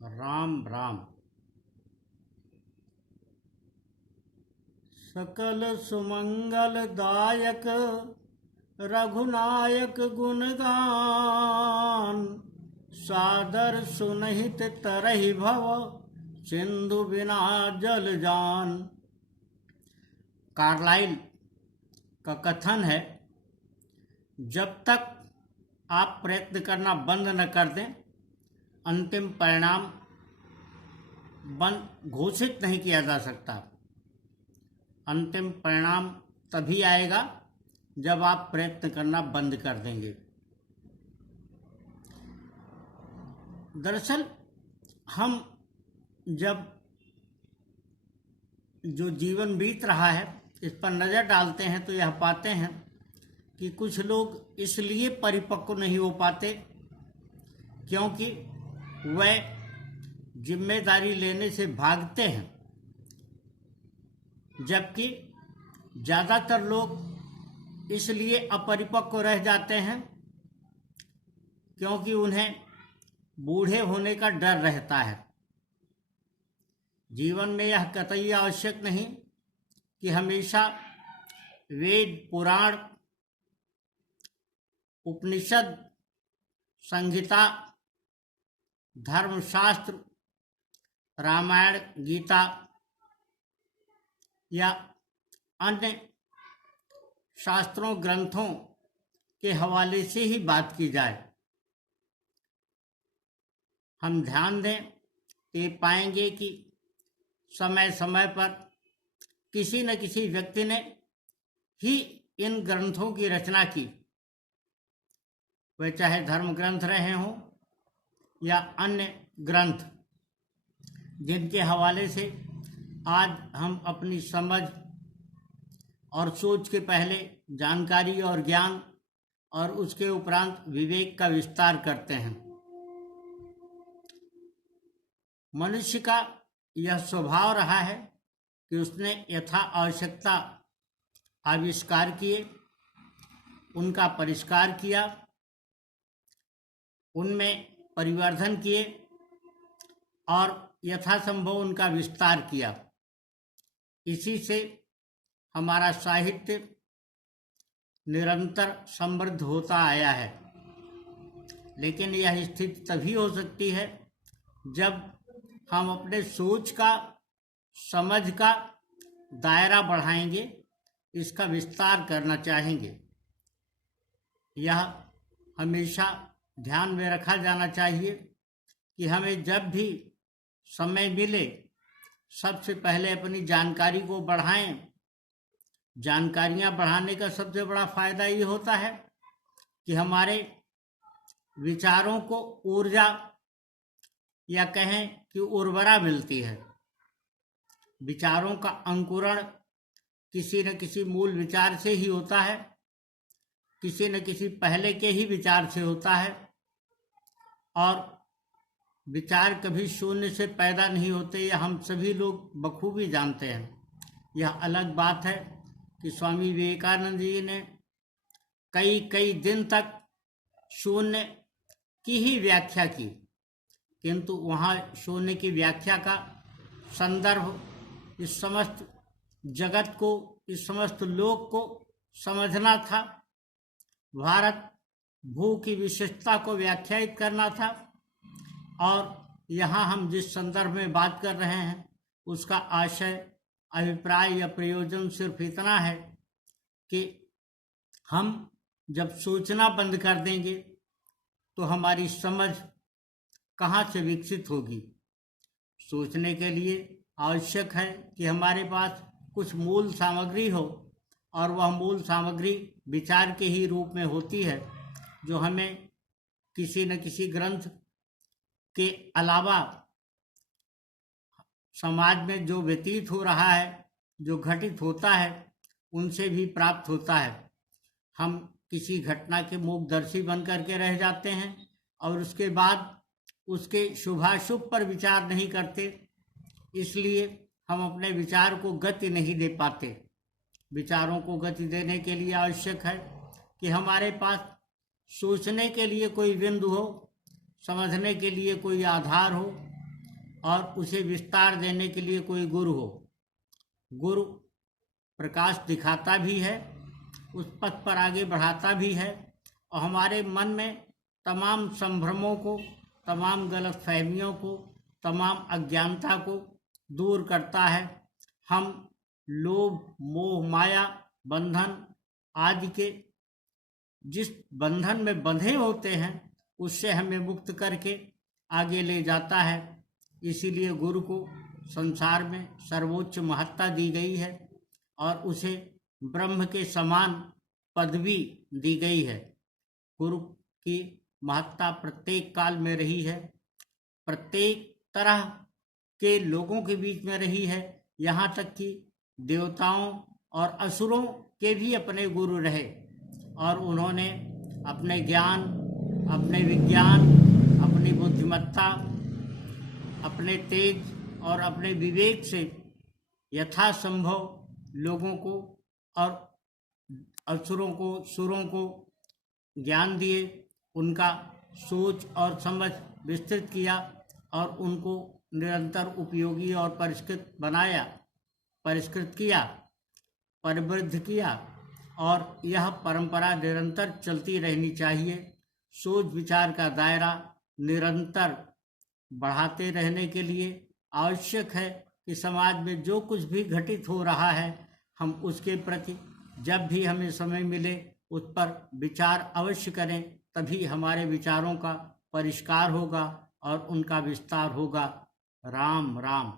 राम राम। सकल सुमंगल दायक रघुनायक गुणगान, सादर सुनहित तरहि भव सिंधु बिना जल जान। कार्लाइल का कथन है, जब तक आप प्रयत्न करना बंद न कर दें, अंतिम परिणाम घोषित नहीं किया जा सकता। अंतिम परिणाम तभी आएगा जब आप प्रयत्न करना बंद कर देंगे। दरअसल हम जब जो जीवन बीत रहा है इस पर नज़र डालते हैं तो यह पाते हैं कि कुछ लोग इसलिए परिपक्व नहीं हो पाते क्योंकि वह जिम्मेदारी लेने से भागते हैं, जबकि ज़्यादातर लोग इसलिए अपरिपक्व रह जाते हैं क्योंकि उन्हें बूढ़े होने का डर रहता है। जीवन में यह कतई आवश्यक नहीं कि हमेशा वेद, पुराण, उपनिषद, संहिता, धर्मशास्त्र, रामायण, गीता या अन्य शास्त्रों ग्रंथों के हवाले से ही बात की जाए। हम ध्यान दें तो ये पाएंगे कि समय समय पर किसी न किसी व्यक्ति ने ही इन ग्रंथों की रचना की, वे चाहे धर्म ग्रंथ रहे हों या अन्य ग्रंथ, जिनके हवाले से आज हम अपनी समझ और सोच के पहले जानकारी और ज्ञान और उसके उपरांत विवेक का विस्तार करते हैं। मनुष्य का यह स्वभाव रहा है कि उसने यथा आवश्यकता आविष्कार किए, उनका परिष्कार किया, उनमें परिवर्धन किए और यथासंभव उनका विस्तार किया। इसी से हमारा साहित्य निरंतर समृद्ध होता आया है। लेकिन यह स्थिति तभी हो सकती है जब हम अपने सोच का, समझ का दायरा बढ़ाएंगे, इसका विस्तार करना चाहेंगे। यह हमेशा ध्यान में रखा जाना चाहिए कि हमें जब भी समय मिले सबसे पहले अपनी जानकारी को बढ़ाएं। जानकारियां बढ़ाने का सबसे बड़ा फायदा ये होता है कि हमारे विचारों को ऊर्जा या कहें कि उर्वरा मिलती है। विचारों का अंकुरण किसी न किसी मूल विचार से ही होता है, किसी न किसी पहले के ही विचार से होता है, और विचार कभी शून्य से पैदा नहीं होते, यह हम सभी लोग बखूबी जानते हैं। यह अलग बात है कि स्वामी विवेकानंद जी ने कई दिन तक शून्य की ही व्याख्या की, किंतु वहाँ शून्य की व्याख्या का संदर्भ इस समस्त जगत को, इस समस्त लोक को समझना था। भारत भू की विशेषता को व्याख्यायित करना था, और यहाँ हम जिस संदर्भ में बात कर रहे हैं उसका आशय, अभिप्राय या प्रयोजन सिर्फ इतना है कि हम जब सोचना बंद कर देंगे तो हमारी समझ कहाँ से विकसित होगी। सोचने के लिए आवश्यक है कि हमारे पास कुछ मूल सामग्री हो, और वह मूल सामग्री विचार के ही रूप में होती है, जो हमें किसी न किसी ग्रंथ के अलावा समाज में जो व्यतीत हो रहा है, जो घटित होता है, उनसे भी प्राप्त होता है। हम किसी घटना के मूकदर्शी बन करके रह जाते हैं और उसके बाद उसके शुभाशुभ पर विचार नहीं करते, इसलिए हम अपने विचार को गति नहीं दे पाते। विचारों को गति देने के लिए आवश्यक है कि हमारे पास सोचने के लिए कोई बिंदु हो, समझने के लिए कोई आधार हो, और उसे विस्तार देने के लिए कोई गुरु हो। गुरु प्रकाश दिखाता भी है, उस पथ पर आगे बढ़ाता भी है और हमारे मन में तमाम संभ्रमों को, तमाम गलतफहमियों को, तमाम अज्ञानता को दूर करता है। हम लोभ, मोह, माया, बंधन आदि के जिस बंधन में बंधे होते हैं उससे हमें मुक्त करके आगे ले जाता है। इसीलिए गुरु को संसार में सर्वोच्च महत्ता दी गई है और उसे ब्रह्म के समान पदवी दी गई है। गुरु की महत्ता प्रत्येक काल में रही है, प्रत्येक तरह के लोगों के बीच में रही है, यहाँ तक कि देवताओं और असुरों के भी अपने गुरु रहे और उन्होंने अपने ज्ञान, अपने विज्ञान, अपनी बुद्धिमत्ता, अपने तेज और अपने विवेक से यथासंभव लोगों को और असुरों को, सुरों को ज्ञान दिए, उनका सोच और समझ विस्तृत किया और उनको निरंतर उपयोगी और परिष्कृत बनाया, परिष्कृत किया, परिवृद्ध किया और यह परंपरा निरंतर चलती रहनी चाहिए। सोच विचार का दायरा निरंतर बढ़ाते रहने के लिए आवश्यक है कि समाज में जो कुछ भी घटित हो रहा है हम उसके प्रति जब भी हमें समय मिले उस पर विचार अवश्य करें, तभी हमारे विचारों का परिष्कार होगा और उनका विस्तार होगा। राम राम।